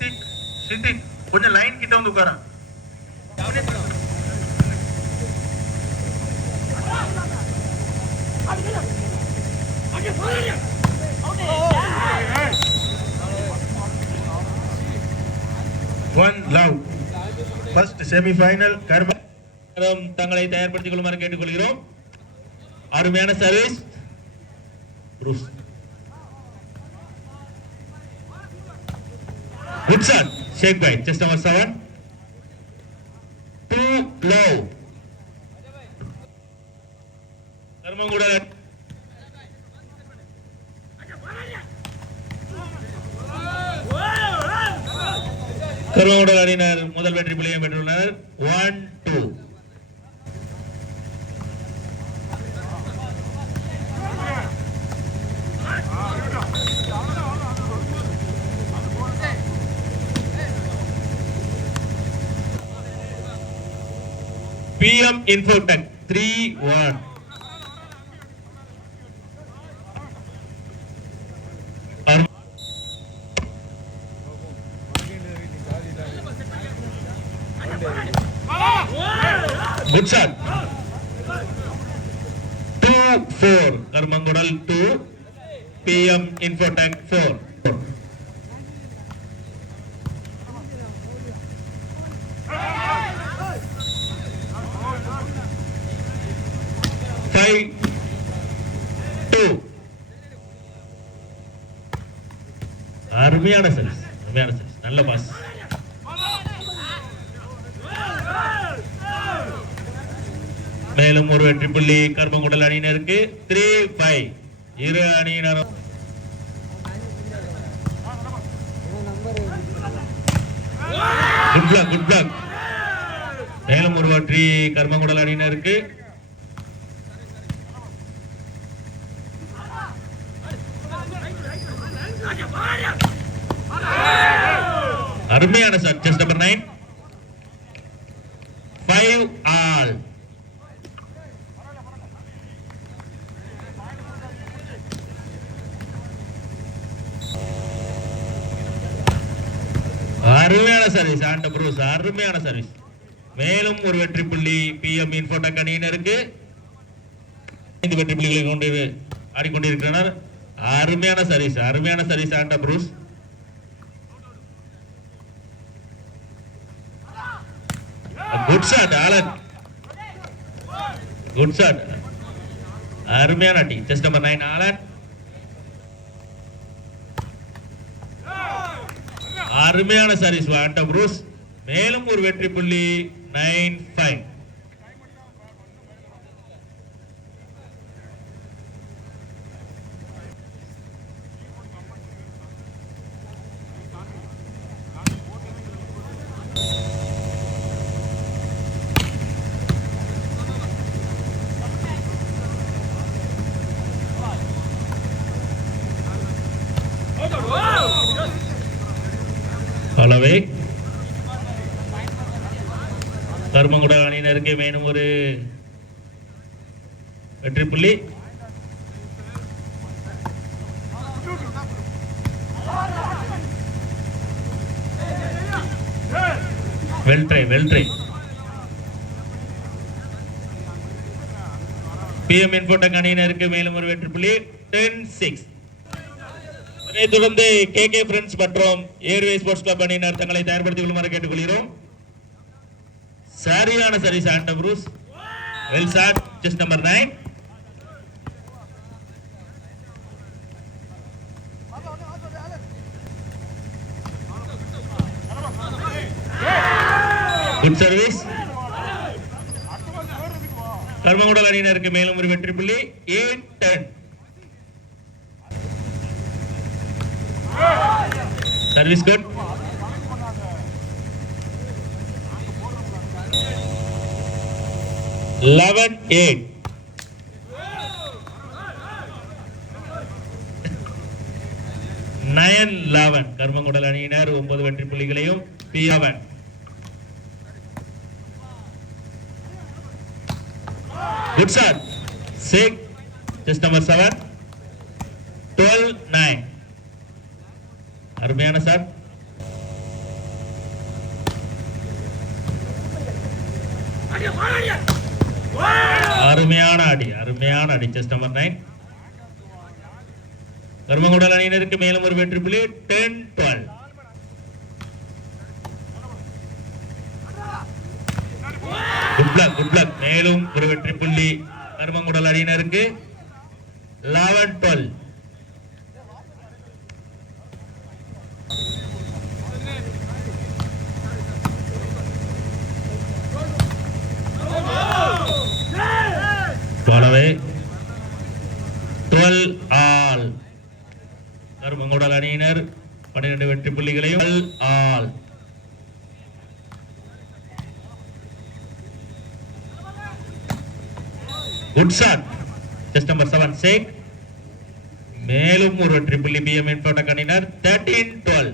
சித்திக் சித்திக் கொஞ்சம் லைன் கிட்ட வந்து உட்கார. One love. First semi-final கர்மம் தங்களை தயார்படுத்திக் கொள்ளுமாறு கேட்டுக்கொள்கிறோம். அருமையான service Bruce. Good shot. Shake by just number 7. Too low. கர்மங்குடல் கர்மங்குடல் அணியினர் முதல் வெற்றி புள்ளியை பெற்றுள்ளனர். 1-2. PM Infotech 3-1. Good shot. 2-4. Karmangudal 2. PM Infotech 4. 5-2. அருமையான சர்வீஸ், அருமையான சர்வீஸ், நல்ல பாஸ். மேலும் ஒரு வெற்றி புள்ளி கர்மங்குடல் அணியினருக்கு. 3-5. இரு அணியினரும் குட் பிளாக், குட் பிளாக். மேலும் ஒரு வெற்றி கர்மங்குடல் அணியினருக்கு. அருமையான சார் ஜஸ்ட் நம்பர் 9. 5 all. அருமையான சர்வீஸ் ஆண்ட ப்ரூஸ், அருமையான சர்வீஸ். மேலும் ஒரு வெற்றி புள்ளி PM Infotech அணியினருக்கு. 5 வெற்றி புள்ளிகளை கொண்டு ஆடிக்கொண்டிருக்கிறார். அருமையான சர்வீஸ், அருமையான சர்வீஸ் ஆண்ட Bruce. Good shot Alan, good shot, அருமையான அடி. Just number 9 Alan. அருமையான சர்வீஸ் ஆண்ட ப்ரூஸ். மேலும் ஒரு வெற்றி புள்ளி 9-5. அளவே கர்மங்குடல் அணியினருக்கு மேலும் ஒரு வெற்றி புள்ளி. Well try, well try. PM Infotech அணியினருக்கு மேலும் ஒரு வெற்றி புள்ளி. 10-6. இதனைத் தொடர்ந்து KK Friends மற்றும் ஏர்வே ஸ்போர்ட்ஸ் கிளப் அணியினர் தங்களை தயார்படுத்திக் கொள்ளுமாறு கேட்டுக்கொள்கிறோம். சரியான சர்வீஸ் ஆண்ட Bruce. Well shot chest number 9. Good service. Karmangudal அணியினருக்கு மேலும் ஒரு வெற்றி புள்ளி. 8-10. Service good. Eleven 8. Nine 11. Karmangudal அணியினர் 9 வெற்றி புள்ளிகளையும் P11. Good shot. 6. Just number 7. 12-9. அருமையான சார். அருமையான அடி செஸ் நம்பர் 9. கர்மங்குடல் அணியினருக்கு மேலும் ஒரு வெற்றி புள்ளி 10-12. குட் லக் மேலும் ஒரு வெற்றி புள்ளி கர்மங்குடல் அணியினருக்கு 11-12. போலவே 12 ஆல். கர்மங்குடல் அணியினர் 12 வெற்றி புள்ளிகளையும் 12 all. Good shot chest number 7 சேக். மேலும் ஒரு வெற்றி புள்ளி பிஎம் இன்ஃபோடெக் அணியினர் 13-12.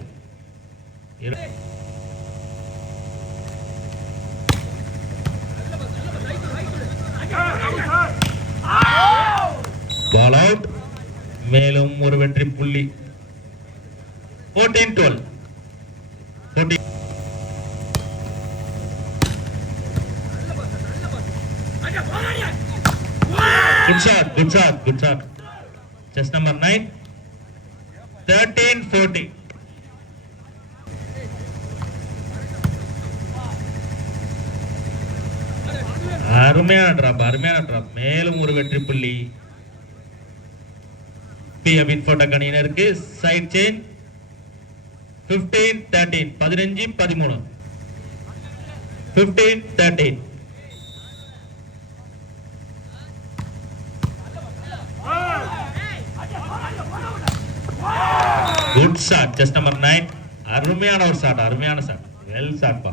Ball out. மேலும் ஒரு வெற்றி புள்ளி 14-12. Good shot. Chess number 9. 13-14. அருமையான டிராப். மேலும் ஒரு வெற்றி புள்ளி பிஎம் இன்ஃபோடெக் அணியினருக்கு. Side change 15-13. 15-13. 15-13. Good shot chest number 9. அருமையான ஷாட். வெல் ஷாட் பா.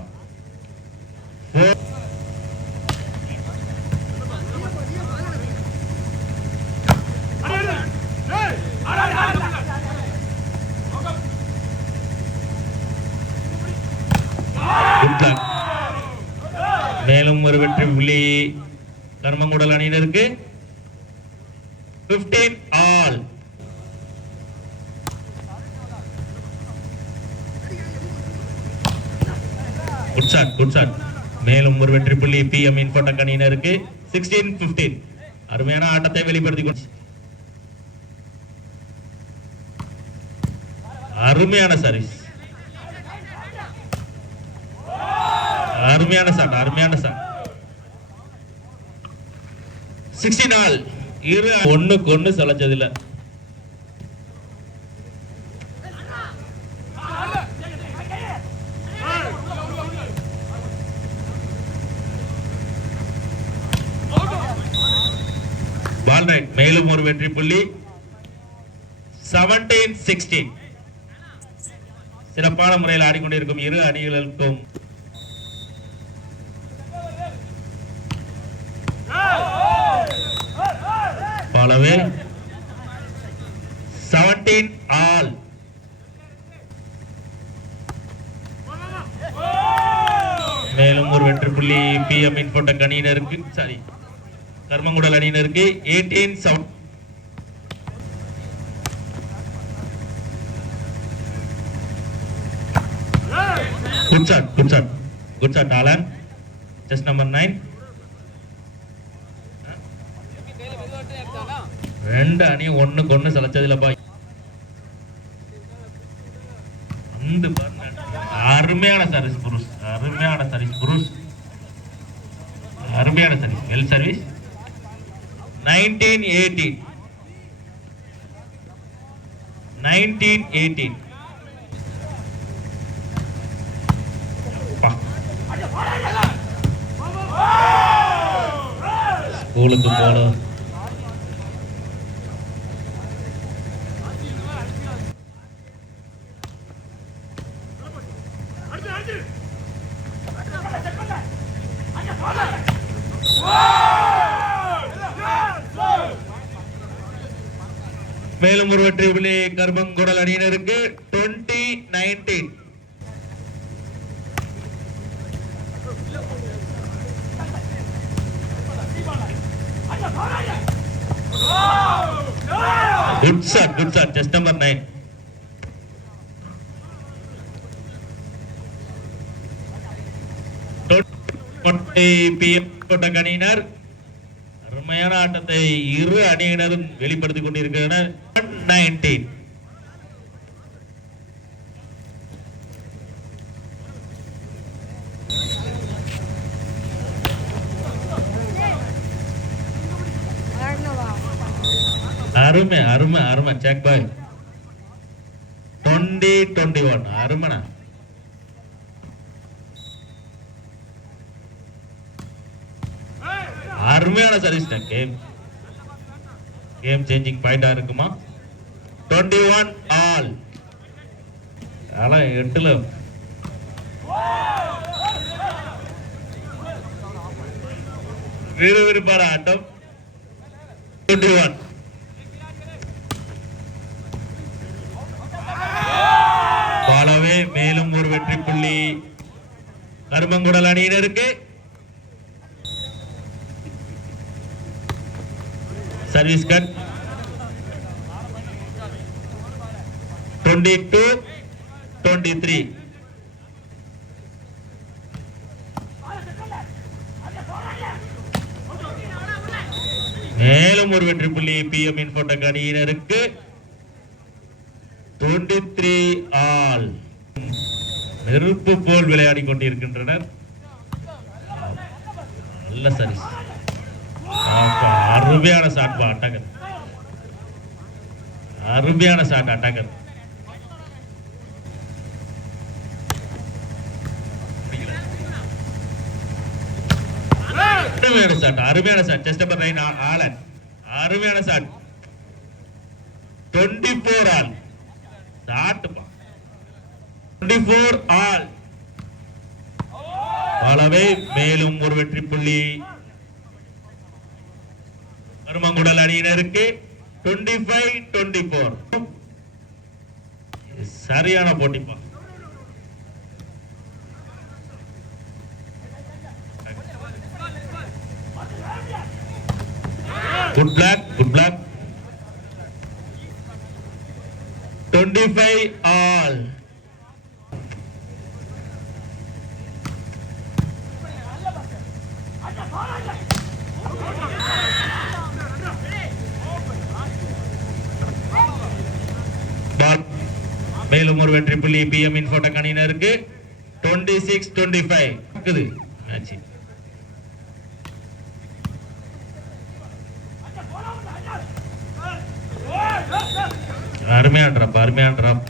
மேலும் ஒரு வெற்றி புள்ளி கர்மங்குடல் அணியினருக்கு. 15 ஆல். Good shot. மேலும் ஒரு வெற்றி புள்ளி பிஎம் இன்ஃபோடெக் அணியினருக்கு. 16-15. அருமையான ஆட்டத்தை வெளிப்படுத்திக் கொண்டு அருமையான சர்வீஸ். அருமையான ஷாட். 16 ஆல். ஒண்ணுக்கு ஒண்ணு சலச்சதில்லை. பால் ரைட். மேலும் ஒரு வெற்றி புள்ளி 17-16. சிறப்பான முறையில் ஆடிக்கொண்டிருக்கும் இரு அணிகளுக்கும் போலவே 17 ஆல். மேலும் ஒரு வெற்றி புள்ளி பிஎம் இன்ஃபோடெக் அணியினருக்கு. கர்மங்குடல் அணியினருக்கு 18-7. Good shot Alan. Chest number 9. ரெண்டு அணி ஒண்ணுக்கு ஒண்ணு சலச்சதில்ல பாய். அருமையான சர்வீஸ் புருஷ். Well service. 19-18. ஸ்கூலுக்கு போகணும். மேலும் ஒரு வெற்றி புள்ளி கர்மங்குடல் அணியினருக்கு. 20-19. Good shot chest number 9. அணியினர் அருமையான ஆட்டத்தை இரு அணியினரும் வெளிப்படுத்திக் கொண்டிருக்கின்றனர். 19 அருமை அருமை அருமை செக் பாய் 20-21 அருமனா அருமையான சர்வீஸ் கேம் சேஞ்சிங் பாயிண்டா இருக்குமா? 21 ஆல் 8ல விறுவிறுப்பான ஆட்டம். 21 போலவே மேலும் ஒரு வெற்றி புள்ளி கருமங்குடல் அணியினருக்கு. சர்வீஸ் கட் 22-23 மேலும் ஒரு வெற்றி புள்ளி பிஎம் இன்ஃபோடெக் அணியினருக்கு. 23 ஆல் நெருப்பு போல் விளையாடி கொண்டிருக்கின்றனர். நல்ல சர்வீஸ் அருமையான ஷாட் அட்டாக்கர் அருமையான ஷாட் அட்டாக்கர் அருமையான ஷாட் செஸ்ட் நம்பர் 9 ஆலன் அருமையான ஷாட் 24 ஆல் ஷாட் 24 ஆல் போலவே மேலும் ஒரு வெற்றி புள்ளி கருமங்குடல் அணியினருக்கு. 25-24 சரியான போட்டிப்பா. குட் பிளாக் 25 ஆல் மேலும் ஒரு வெற்றி புள்ளி பிஎம் இன்ஃபோடெக் அணியினருக்கு. 26-25 மேட்ச். அருமையான டிராப்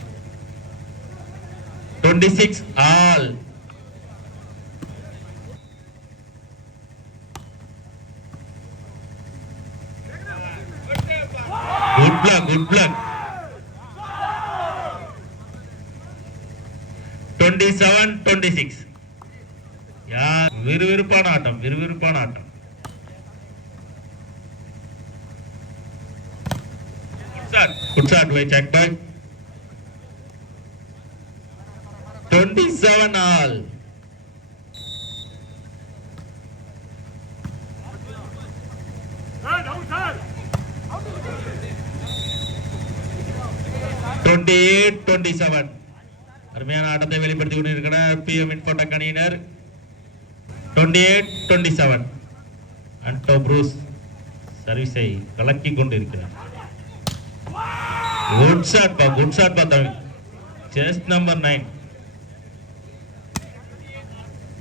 26 ஆல் குட் பிளாக் 27-26 விறுவிறுப்பான ஆட்டம் குட் ஷாட் பை செக் பை 27 ஆல் அருமையான ஆட்டத்தை வெளிப்படுத்திக் கொண்டிருக்கிறார் பிஎம் இன்ஃபோடெக் அணியினர். 28-27 அண்டோ ப்ரூஸ் சர்வீஸை கலக்கி கொண்டிருக்கிறார். Good shot Tamil chest number 9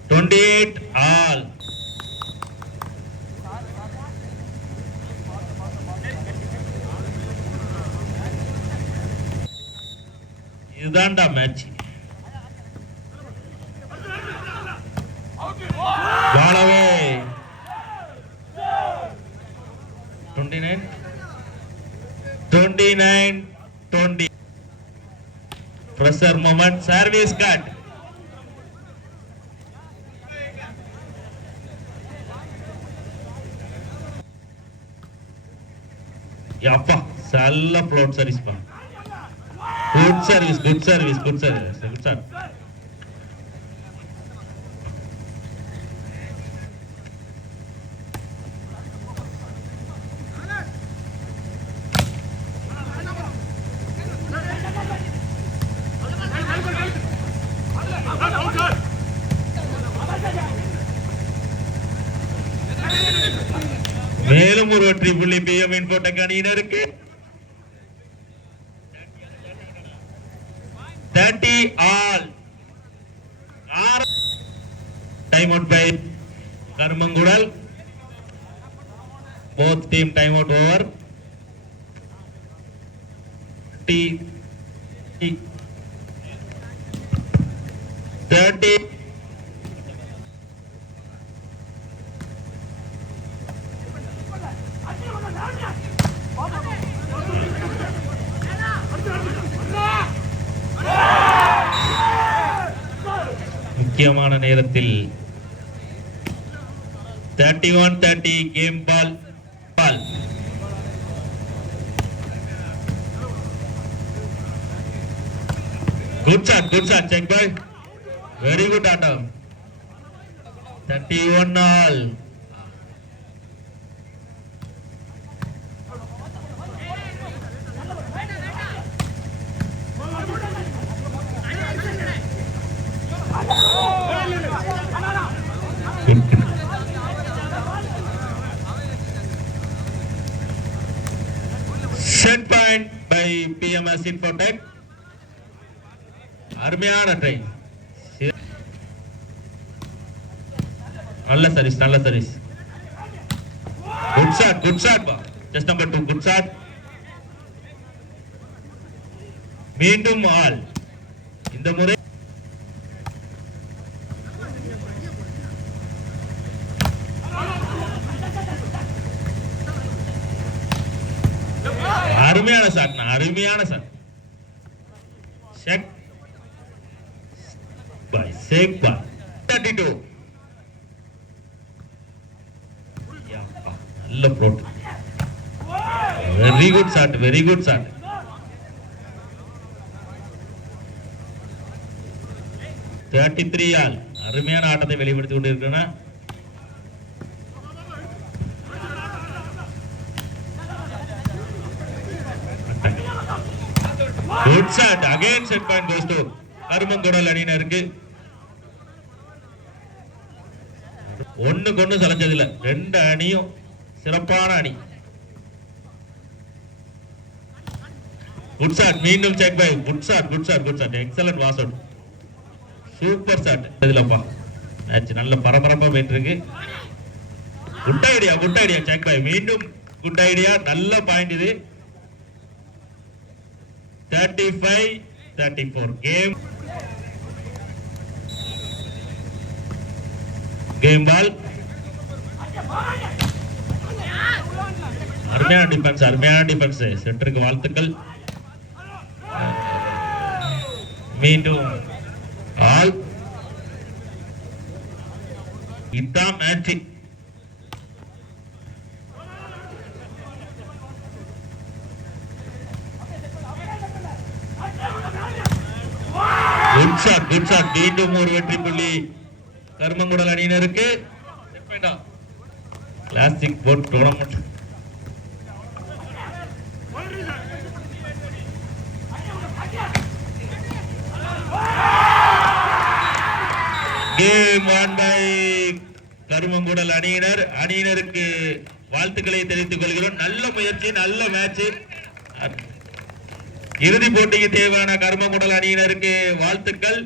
28 all இதுதான்டா மேட்ச். வாழவே 29-20 pressure moment service cut yappa salla float service pa good service good start மேலும் ஒரு வெற்றி புள்ளி பிஎம் இன்ஃபோடெக் அணியினருக்கு. 30 all. Time out by Karumangudal. both team time out over. 30. முக்கியமான நேரத்தில் 31-30 game ball. Good shot, check by. Very good attempt. 31 all. Set point by PMS Infotech. அருமையான try. நல்ல service. Good shot பா. Just number 2 good shot. மீண்டும் all. இந்த முறை அருமையான shot. செக் by Sekba. 32. நல்ல ப்ரோட். Very good shot. 33 ஆல். அருமையான ஆட்டத்தை வெளிப்படுத்திக் கொண்டிருக்கிறார். Good shot. Again set point goes to கருமங்குடல் அணியினருக்கு. ஒண்ணுக்கு சலஞ்சதில்லை. 2 அணியும் சிறப்பான அணி. Good shot. மீண்டும் check by. Good shot. Excellent was out. Super shot. இதுலப்பா மேட்ச் நல்ல பரபரப்பா போயிட்டு இருக்கு. Good idea check by. மீண்டும் குட் ஐடியா. நல்ல பாயிண்ட் இது. 35-34 கேம் பால். அருமையான டிஃபென்ஸ். சென்டருக்கு வாழ்த்துக்கள். மீண்டும் ஆல். இதான் மேட்ச். Good shot. மீண்டும் ஒரு வெற்றி புள்ளி கருமங்குடல் அணியினருக்கு. Classic board tournament. Game 1 by Karumangudal அணியினருக்கு வாழ்த்துக்களை தெரிவித்துக் கொள்கிறோம். நல்ல முயற்சி, நல்ல மேட்ச். இறுதி போட்டிக்கு தேவையான கருமங்குடல் அணியினருக்கு வாழ்த்துக்கள்.